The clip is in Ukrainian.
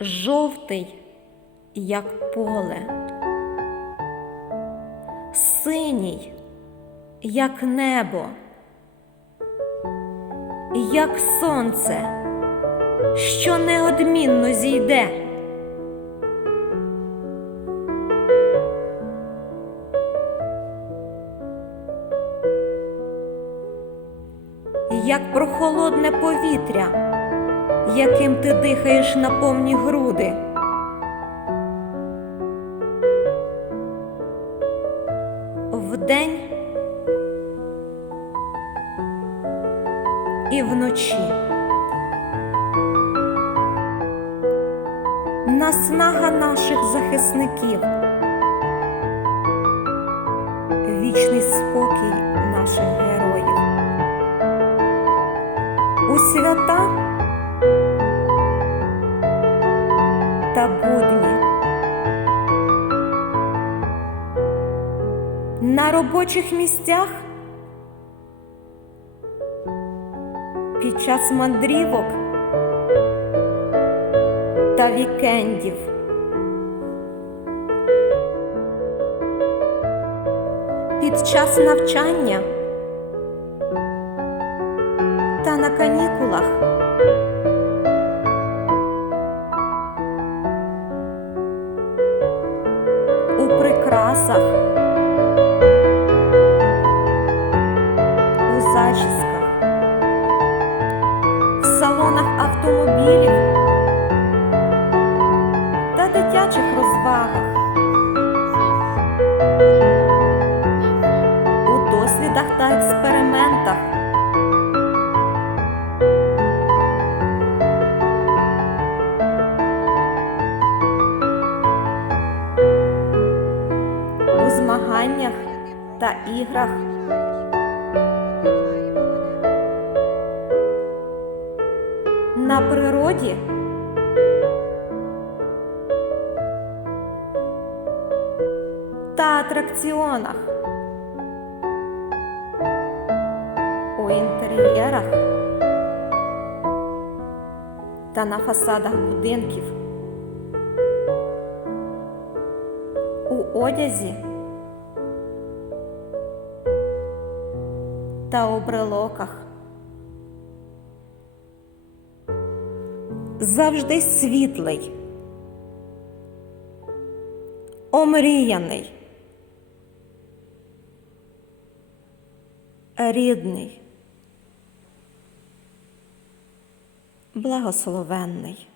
жовтий, як поле, синій, як небо, як сонце, що неодмінно зійде. Як прохолодне повітря, яким ти дихаєш на повні груди. Вдень і вночі. Наснага наших захисників, вічний спокій наших героїв. У свята та будні. На робочих місцях під час мандрівок та вікендів. Під час навчання та на канікулах. Прикрасах, у зачісках, в салонах автомобілів та дитячих розвагах, у дослідах та експериментах. Змаганнях та іграх. На природі та атракціонах. У інтер'єрах та на фасадах будинків. у одязі та у брелоках. Завжди світлий, омріяний, рідний, благословенний.